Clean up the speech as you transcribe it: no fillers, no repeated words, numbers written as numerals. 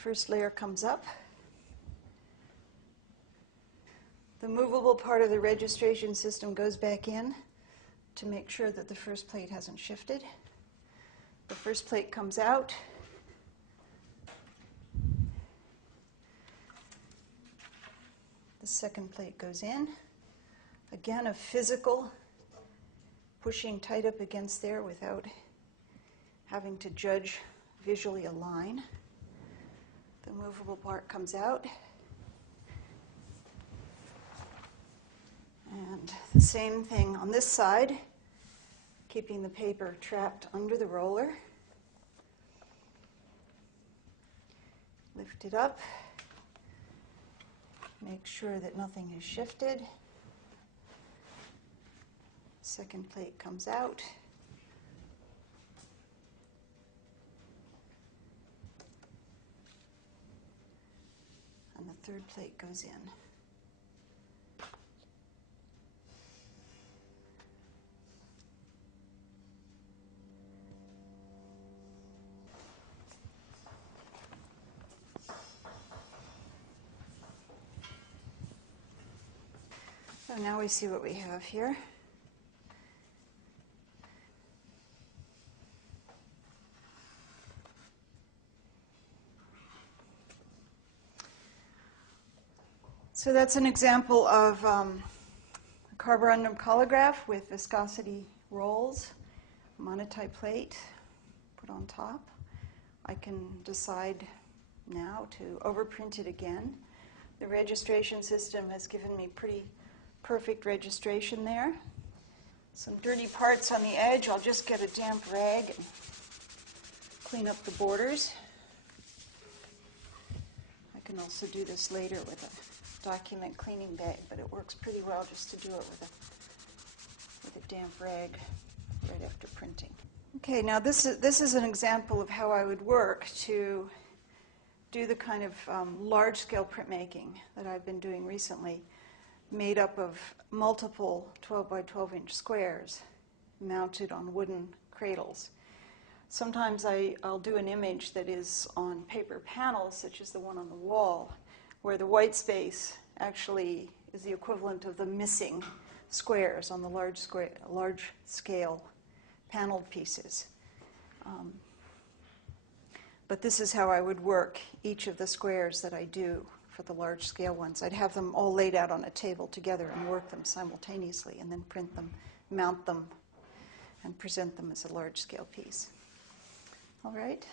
first layer comes up. The movable part of the registration system goes back in to make sure that the first plate hasn't shifted. The first plate comes out. The second plate goes in. Again, a physical pushing tight up against there without having to judge visually a line. The movable part comes out. And the same thing on this side, keeping the paper trapped under the roller. Lift it up. Make sure that nothing is shifted. Second plate comes out. And the third plate goes in. So now we see what we have here. So that's an example of a carborundum collagraph with viscosity rolls, monotype plate put on top. I can decide now to overprint it again. The registration system has given me pretty perfect registration there. Some dirty parts on the edge. I'll just get a damp rag and clean up the borders. I can also do this later with a document cleaning bag, but it works pretty well just to do it with a damp rag right after printing. Okay, now this is an example of how I would work to do the kind of large-scale printmaking that I've been doing recently, made up of multiple 12 by 12 inch squares mounted on wooden cradles. Sometimes I'll do an image that is on paper panels, such as the one on the wall, where the white space actually is the equivalent of the missing squares on the large scale paneled pieces. But this is how I would work each of the squares that I do for the large scale ones. I'd have them all laid out on a table together and work them simultaneously and then print them, mount them, and present them as a large scale piece. All right.